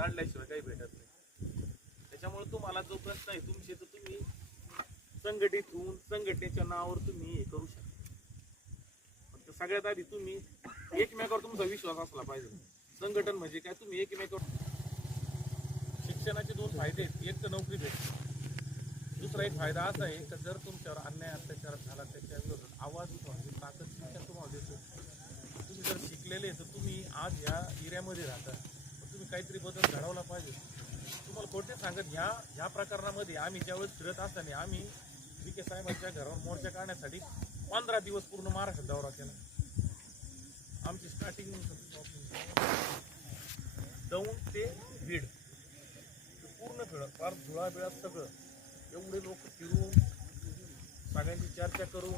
लढल्याशिवाय काही भेटत नाही. त्याच्यामुळे तुम्हाला जो प्रश्न आहे तुमचे, तर तुम्ही संघटित होऊन संघटनेच्या नावावर तुम्ही हे करू शकता. फक्त सगळ्यात आधी तुम्ही एकमेकावर तुमचा विश्वास असला पाहिजे. संघटन म्हणजे काय, तुम्ही एकमेकावर. शिक्षणाचे दोन फायदे आहेत. एक तर नोकरी भेटते, दुसरा एक फायदा असा आहे की जर तुमच्यावर अन्याय अत्याचार झाला त्याच्या विरोधात आवाज उठवण्याची ताकद शिक्षण तुम्हाला देतो. तुम्ही जर शिकलेले तर तुम्ही आज ह्या एरियामध्ये राहता, तर तुम्ही काहीतरी बदल घडवला पाहिजे. तुम्हाला खोटे सांगत ह्या प्रकरणामध्ये आम्ही ज्यावेळेस फिरत असताना आम्ही विखे साहेबांच्या घरावर मोर्चा काढण्यासाठी 15 दिवस पूर्ण महाराष्ट्र दौरा केला. आमची स्टार्टिंग दौंड ते बीड पूर्ण फिरत फार धुळा बिळात सगळं एवढे लोक फिरून सगळ्यांची चर्चा करून